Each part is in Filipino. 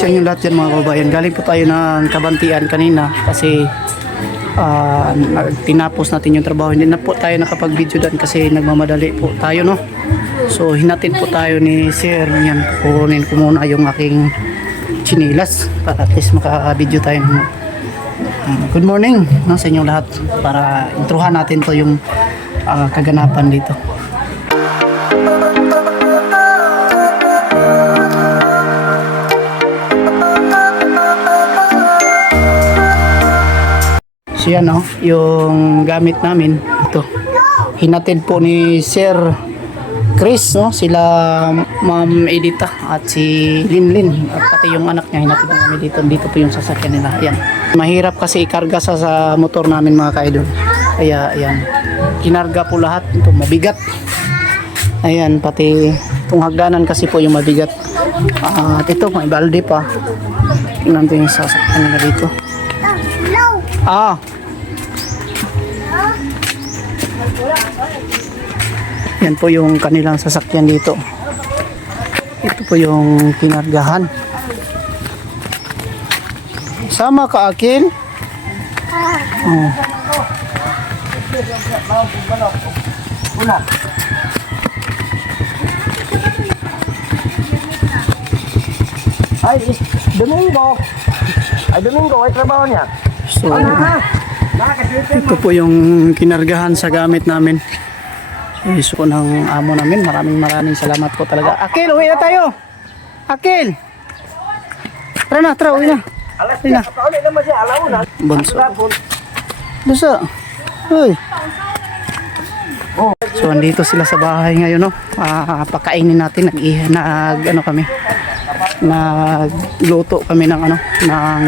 Sa inyo lahat yan mga kababayan, galing po tayo ng Kabantian kanina kasi tinapos natin yung trabaho. Hindi na po tayo nakapag-video doon kasi nagmamadali po tayo, no? So hinatid po tayo ni Sir. Yan, kukunin ko muna yung aking chinilas para at least maka-video tayo ng good morning, no, sa inyong lahat para introhan natin to yung kaganapan dito. So yan, no, yung gamit namin ito hinatid po ni Sir Chris, no, sila Ma'am Edita at si Linlin at pati yung anak niya hinatid namin dito po yung sasakyan nila. Ayan, mahirap kasi ikarga sa motor namin mga ka-idol, kaya ayan, kinarga po lahat ito, mabigat. Ayan, pati itong hagdanan kasi po yung mabigat. At ito may balde pa, tingnan natin yung sasakyan nila dito. Yan po yung kanilang sasakyan dito. Ito po yung kinargahan. Sama ka, Akil? Ay, Domingo. Ay, Domingo, ay trabaho niya. So, ito po yung kinargahan sa gamit namin. Iso ko ng amo namin. Maraming salamat po talaga. Akil, uwi na tayo. Akil. Tara na, uwi na. Alas Uwi na. ulit naman siya, alam mo na. Bunso. Bunso. Uy. So, andito sila sa bahay ngayon, no? Pakainin natin. Nagluto kami ng ng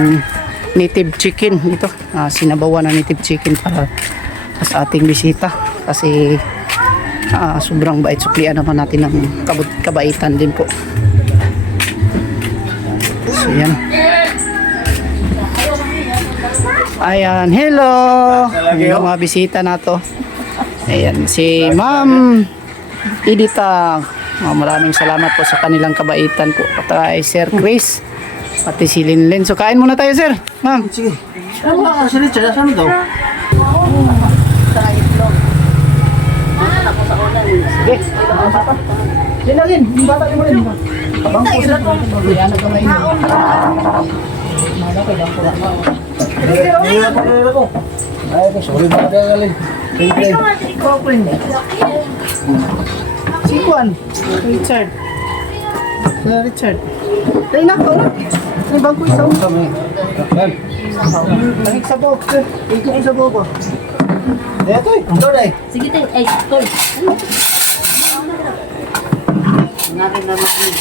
native chicken dito. Sinabawan na native chicken para sa ating bisita. Kasi sobrang bait, suklian naman natin ng kabaitan din po. So yan. Ayan, hello. Yung mga bisita na to. Ayan, si Ma'am Edita. Maraming salamat po sa kanilang kabaitan po. At Sir Chris, pati si Linlin. So kain muna tayo, sir. Ma'am. Sige. Ano mga kasi Richard? Saan daw? Sige. Yan na rin. Yung bata mo rin. Abang po sir. Yan na kamay mo. Ay, sorry mga galing. Si Juan. Richard. Richard. Tayo na. May bangko isa. Langit sa bawah. Ito ko sa bawah. Ito eh. Ito na eh. Sige tayo. Ay, tol. Ano? Natin na mag-ing.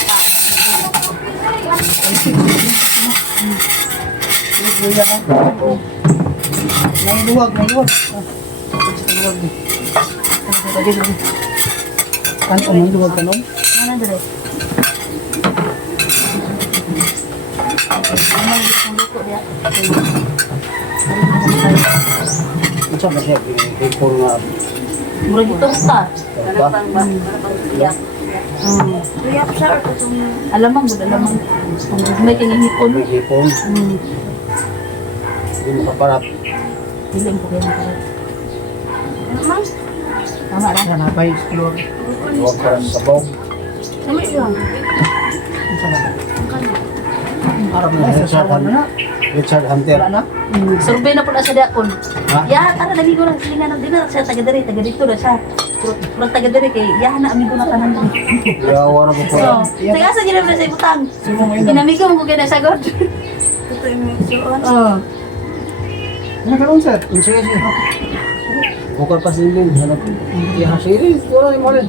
May luwag. Lagi. Ano may luwag ka nun? Ano dito? Ano yung luto niya? Ito ba siya? Ipon nga. Murag ito ka. Riyap siya or itong Alamang mo, alamang. May kanyang May ipon. Hindi makaparap. Bilang ko yan. naman? Tama na. Yan, napay explore. Huwag ka sa bawang. Ano yun? Arap na. Richard Hunter. Wala na? Survey na po na siya dakon. Ha? Ya, tara dali ko lang silingan ng dinner siya taga dito na siya. Pero taga diri kay ya na amigo na tanan. Yawa na ko So, pa. taga sa gina na sa ibutang. Sino mo yun? Ginamigo mo kay na sagod. Ito yung medyoon. Oh. Ano ka ron, sir? Sige. Bukal pa silin. Iya, silin. Wala yung malin.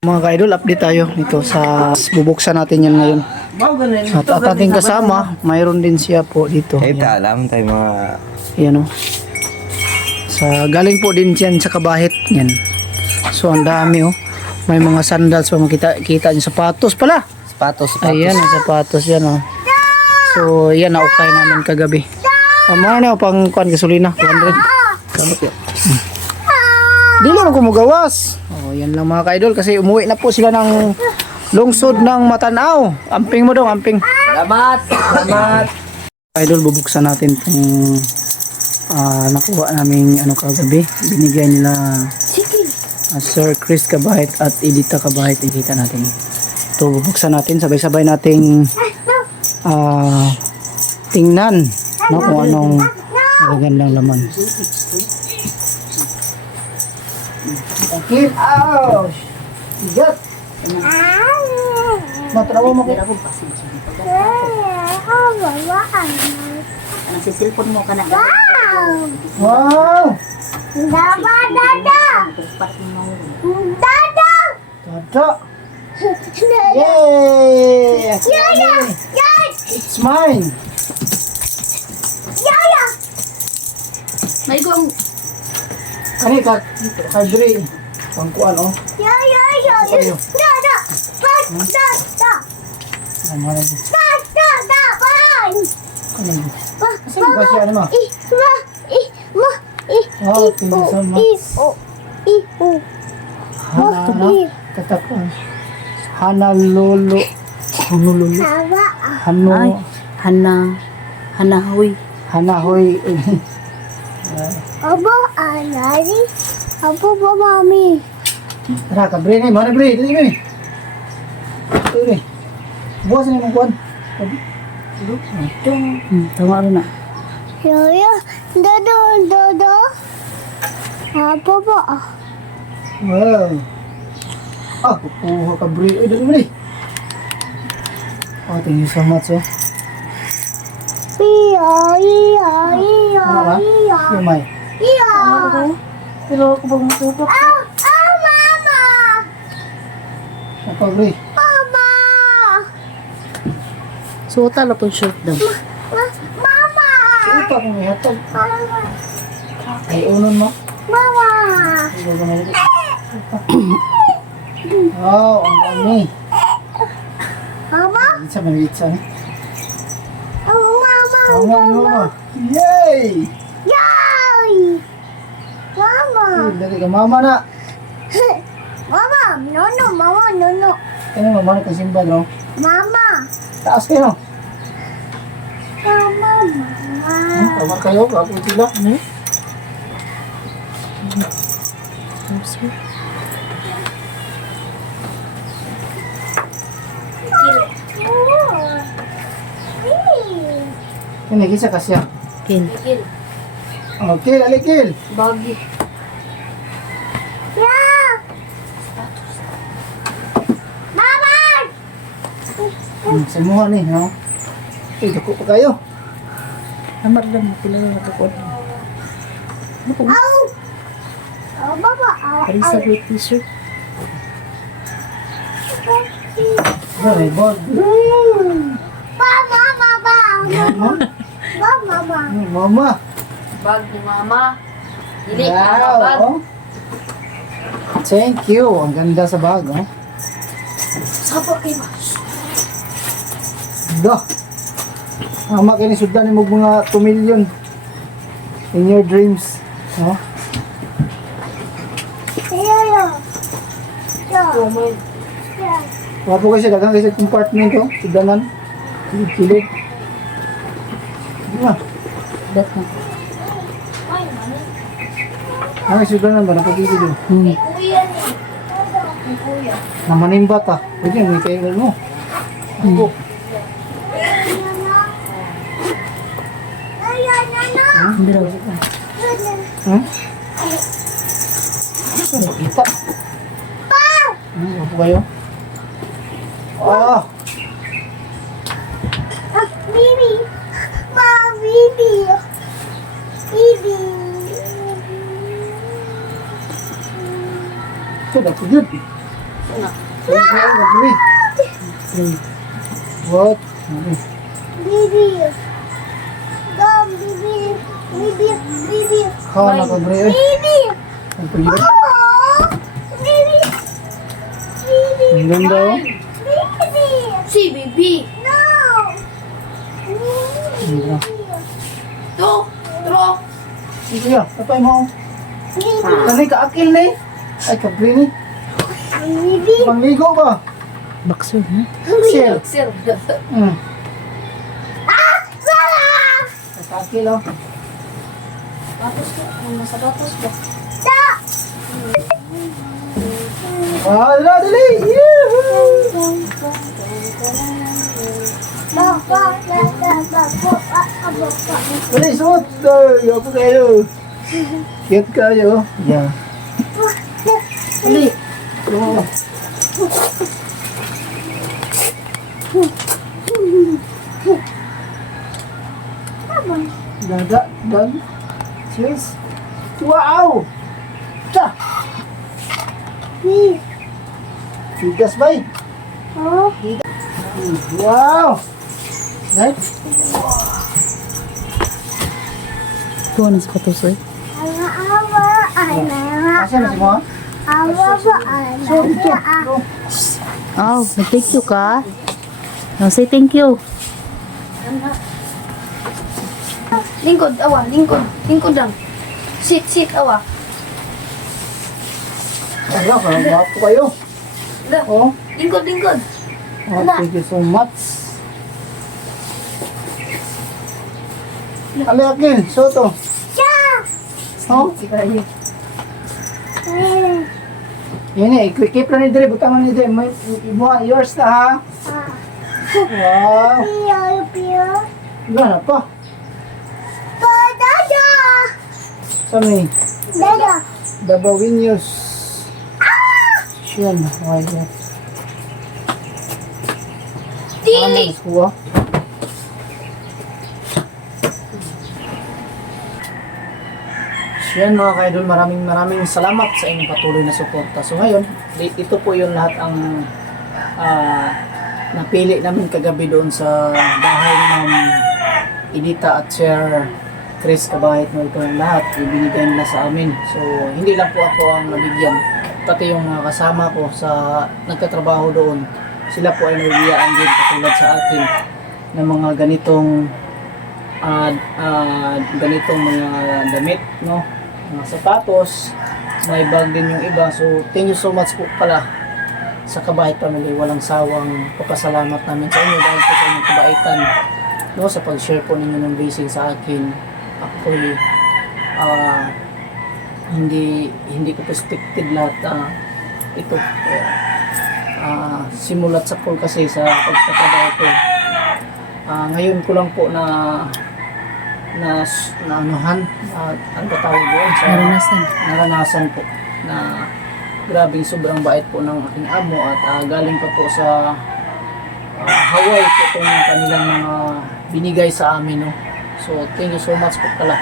Mga ka-idol, update tayo nito sa bubuksan natin yan ngayon. At ating kasama, mayroon din siya po dito. Kahit alam tayo mga... Yan o. Galing po din yan sa kabahit. Yan. So ang dami oh. May mga sandals pa makita yung sapatos pala. Sapatos. Ayan, ang sapatos yan oh. So yan na okay namin kagabi. Mga na pang kuan gasolina, 200. Kamot yun. Dili lang kumugawas. Oh, yan lang mga ka-idol kasi umuwi na po sila ng lungsod ng Matanaw. Amping mo daw, amping. Salamat! Salamat! Idol, bubuksan natin itong nakuha naming ano kagabi. Binigay nila Sir Chris Kabahit at Edita Kabahit. Ikita natin. Ito, bubuksan natin. Sabay-sabay nating tingnan no, kung anong magagandang laman. Akil, ouch! Igat! Matrawa mo ko. Anong si cellphone mo ka na? Wow! Dada! Tada! Yay! It's mine! May gong... Ano ka? Kadri. Pangkuan oh. Ayo. Ay, maray ko. Ano yun? Saan ba siya? Ano mo? Oh, pinsan mo. Hana. Tatakon. Hanalolo. Honolulu. Hano. Hanahoy. Hanahoy. Abo, alari. Abo, mami. Tara, kabre na. Mana bre? Dito ni. Ito ni. Bukas na yung kuwan. Ito. Tama rin na. Yaya, dodo. Abo ba? Wow. Kukuha ka bre. Ay, dali mo ni. Oh, thank you so much oh. Ano ba? Yung may. Pero ako bang matutok? Mama! Apa bre? Mama! Suota na pong short daw. Mama! Sino pa kung ihatag? Ay, unon mo. Mama! Wow, ang dami. Mama? Isa maliit ni. Mama! Yay! Yay! Mama! Dari ka mama na. Mama! Nono! Ano mama na kasimba no? Mama! Taas kayo. Mama! Tawar kayo, bago sila. Ini kisah kasih. Kin. Oke, alikil. Bagi. Yeah! Mama! Semua nih, no. Cukup pa kayo. Namar lang mo. Pila lang nakakot. Au! Oh, Baba! Parisa with t-shirt. Very good. Mama! Mama. Bag ni mama. Dili. Wow. Oh. Thank you. Ang ganda sa bag, oh. Sapa kay ba? Dah. Ama kini sudan ni mo mga 2 million in your dreams, no? Yeah. Wapo kasi dagang kasi compartment oh, sudanan. Kilid. Diba? Dat na. Ang sudanan ba napagigil din? Namaning bata. Pwede may kayo mo. Ako. Biro. Hmm? Kita. Wapo kayo? Ah! Bibi! Mom, Bibi! Bibi! Ito, that's good. What? Bibi. Dom, bibi. Bibi, bibi. Kau nak beri? Bibi. Ang pagiro. Oh, bibi. Bibi. Ang ganda oh. Bibi. Si Bibi. No. Ganda. To. Tro. Sige, tapay mo. Bibi. Kani ka akil ni. Ay, kabri ni. Bibi. Pangligo ba? Bakso, ha? Sir. Sir. Ah, sarap. Kakil oh. Batos ko. Ang nasa batos ba? Da. Dali. Yuhu. Bapa, bapa, bapa. Dali, suot. Dali, ako kayo. Cute kayo. Yeah. Dali. Oh. Dan. Cheers. Wow. Cha. Please. Tigas bay. Oh, Wow. Right? Ito na sa batos, eh. awa, Asa na semua? awa, So, ito. Ito. Oh, thank you ka. No, say thank you. Lingkod, awa. Lingkod. Lingkod lang. Sit, awa. Ala, karabato kayo. Da. Oh. Lingkod. Oh, thank you so much. Ali Akil, soto. Oh, ini keep lang ni dire, butang ni dire. May mo yours na ha. Wow. Gana pa. Sami, Dabawinius. Siyan, why that? Dili. Kuha. Yan mga ka-idol, maraming salamat sa inyong patuloy na suporta. So ngayon, ito po yung lahat ang napili namin kagabi doon sa bahay ng Edita at Sir Chris Kabahit. No, ito yung lahat, ibinigay nila sa amin. So hindi lang po ako ang nabigyan, pati yung mga kasama ko sa nagtatrabaho doon. Sila po ay nabigyan din katulad sa akin ng mga ganitong mga damit, no? Mga sapatos, may bag din yung iba. So, thank you so much po pala sa Kabahit Family. Walang sawang papasalamat namin sa inyo dahil po sa inyong kabaitan, no, sa pag-share po ninyo ng blessing sa akin. Actually, hindi ko expected lahat ito. Kaya, simulat sa pool kasi sa pagtatrabaho ko. Ngayon ko lang po na anuhan, ano ba tawag doon? Naranasan po na grabing sobrang bait po ng aking amo at galing pa po sa Hawaii po itong kanilang mga binigay sa amin, no? So thank you so much po pala.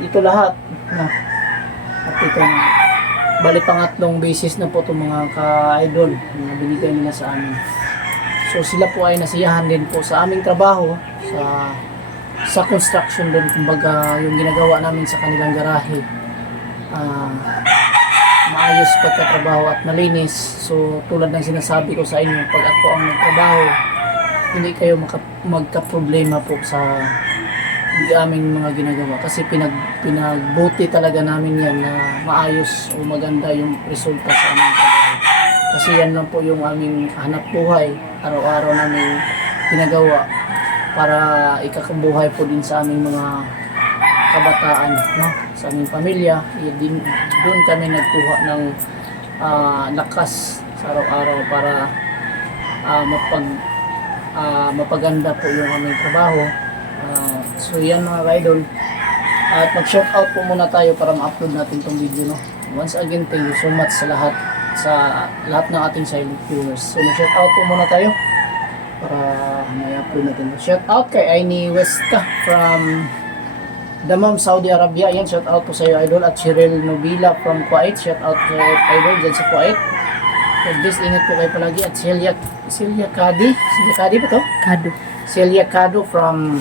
Ito lahat, no? At itong bali pangatlong basis na po itong mga ka-idol na binigay nila sa amin. So sila po ay nasiyahan din po sa aming trabaho sa construction din, kumbaga yung ginagawa namin sa kanilang garahe, maayos pagkatrabaho at malinis. So tulad ng sinasabi ko sa inyo, pag ako ang nagtrabaho, hindi kayo magka-problema po sa aming mga ginagawa kasi pinagbuti talaga namin yan na maayos o maganda yung resulta sa aming trabaho. Kasi yan lang po yung aming hanap buhay, araw-araw namin ginagawa para ikakabuhay po din sa aming mga kabataan, no? Sa aming pamilya. Doon kami nagkuha ng lakas sa araw-araw para mapaganda po yung aming trabaho. So yan mga ka-idol, at mag-shoutout po muna tayo para ma-upload natin tong video, no? Once again, thank you so much sa lahat ng ating silent viewers. So mag-shoutout po muna tayo para may upload natin. Shout out kay Aini Westa from Damam, Saudi Arabia. Yan, shout out po sa iyo, idol. At Cheryl Nobila from Kuwait. Shout out kay idol dyan sa Kuwait. God bless. Ingat po kayo palagi. At Celia Cadi ba to? Kado. Celia Cado from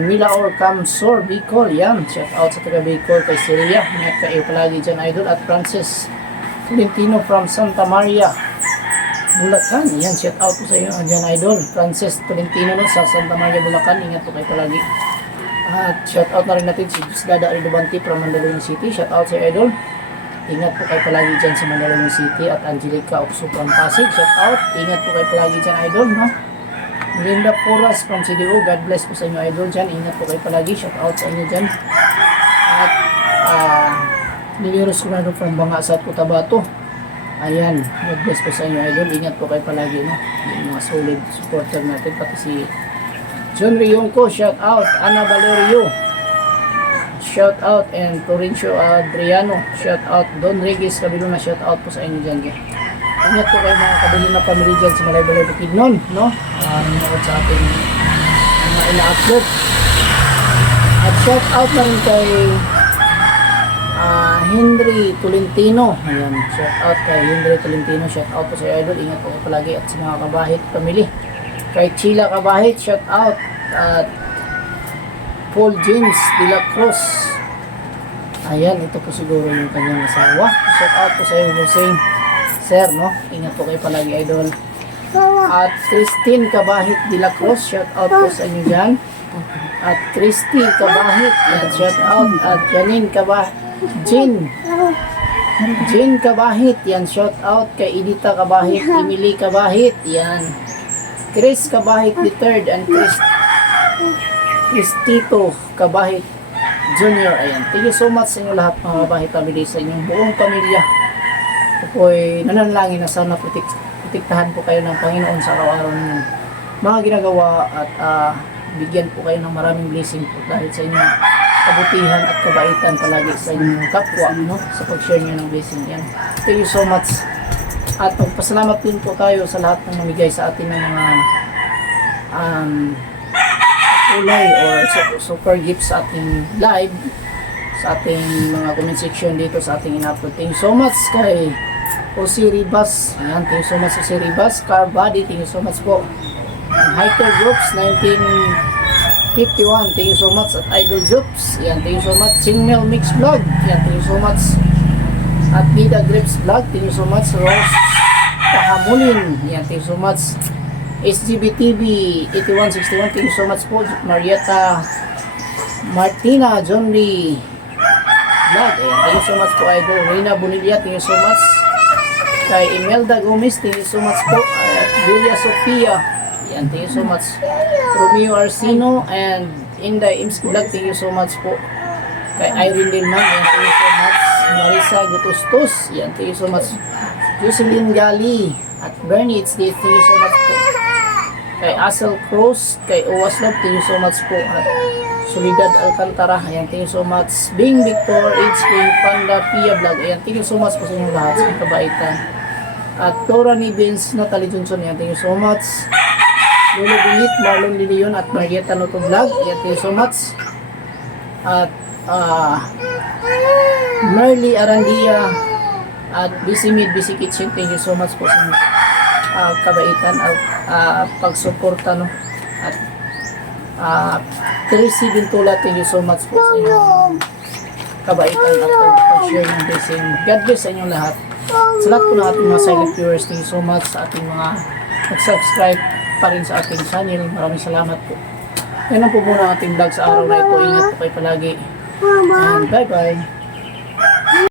Milaor Camsor, Bicol. Yan. Shout out sa taga Bicol kay Celia. Ingat kayo palagi dyan, idol. At Francis Tolentino from Santa Maria, Bulacan. Yan. Shout out po sa inyo dyan, idol. Francis Tolentino no, sa Santa Maria, Bulacan. Ingat po kayo palagi. At shout out na rin natin si Dada Ridobante from Mandaluyong City. Shout out sa idol. Ingat po kayo palagi dyan sa Mandaluyong City. At Angelica Okso from Pasig. Shout out. Ingat po kayo palagi dyan, idol. No? Linda Porras from CDO. God bless po sa inyo, idol dyan. Ingat po kayo palagi. Shout out sa inyo dyan. At Niliros Curado from Bangasat, Cotabato. Ayan. God bless po sa inyo, idol. Ingat po kayo palagi. No? Yung mga solid supporter natin. Pati si John Rionco. Shout out. Ana Valerio. Shout out. And Florencio Adriano. Shout out. Don Regis Cabiluna. Shout out po sa inyo dyan. Ingat po kayo mga kabili na pamilya dyan sa Malay-Balay Bukidnon, no? Nanood sa ating mga ina-upload. At shout out na rin kay Henry Tolentino. Ayan, shout out kay Henry Tolentino. Shout out po sa idol. Ingat po kayo palagi at sa mga kabahit family. Kay Chila Kabahit, shout out. At Paul James de la Cruz. Ayan, ito po siguro yung kanyang asawa. Shout out po sa iyo, Hussein. Sir, no? Ingat po kayo palagi, idol. At Christine Kabahit de la Cruz, shout out po sa inyo dyan. At Christy Kabahit, yan, shout out. At Janine Kabahit, Jean Kabahit, yan, shout out. Kay Edita Kabahit, Emily Kabahit, yan. Chris Kabahit III and Cristito Kabahit Junior, ayan. Thank you so much sa inyo lahat mga kabahit family, sa inyong buong pamilya. Ako po'y nananalangin na sana protektahan po kayo ng Panginoon sa araw-araw ng mga ginagawa at bigyan po kayo ng maraming blessing po dahil sa inyong kabutihan at kabaitan palagi sa inyong kapwa, no? Sa pag-share nyo ng blessing yan. Thank you so much. At magpasalamat din po tayo sa lahat ng namigay sa atin ng mga kulay or super gifts sa ating live, sa ating mga comment section dito sa ating in-upload. Thank you so much kay Jose Ribas. Ayan, thank you so much Jose Ribas. Car Body, thank you so much po. Hiker Groups 1951, thank you so much. At Idol Jokes, ayan, thank you so much. Chingmel Mix Vlog, ayan, thank you so much. At Nida Grips Vlog, thank you so much. Rose Pahamulin, ayan, thank you so much. SGBTV 8161, thank you so much po. Marietta Martina John Lee Vlog, ayan, thank you so much po, idol. Reina Bonilla, thank you so much. Kay Imelda Gomez, thank you so much po. At Julia Sofia, ayan, thank you so much. Romeo Arsino and Inday Imski Vlog, thank you so much po. Kay Irene Dilman, ayan, thank you so much. Marisa Gutustos, ayan, thank you so much. Jocelyn Gali at Bernie HD, thank you so much po. Kay Asel Cruz, kay Owaslov, thank you so much po. At Solidad Alcantara, ayan, thank you so much. Bing Victor, H. Bing Panda, Pia Vlog, ayan, thank you so much po sa inyong lahat sa kabaitan. At Dora Nibens, Natalie Johnson, ayan, thank you so much. Lolo Binit, Marlon Lilion at Marietta Noto Vlog, ayan, thank you so much. At Merly Arandia at Busy Meat, Busy Kitchen, thank you so much po sa inyong kabaitan at pagsuporta, no? At Tracy Bintula, thank you so much po sa inyong kabaitan at pag-share ng blessing. God bless sa inyong lahat. Sa lahat po ng ating mga silent viewers, thank you so much sa ating mga nag-subscribe pa rin sa ating channel. Maraming salamat po. Yan ang po muna ang ating vlog sa araw na ito. Ingat po kayo palagi. And bye-bye.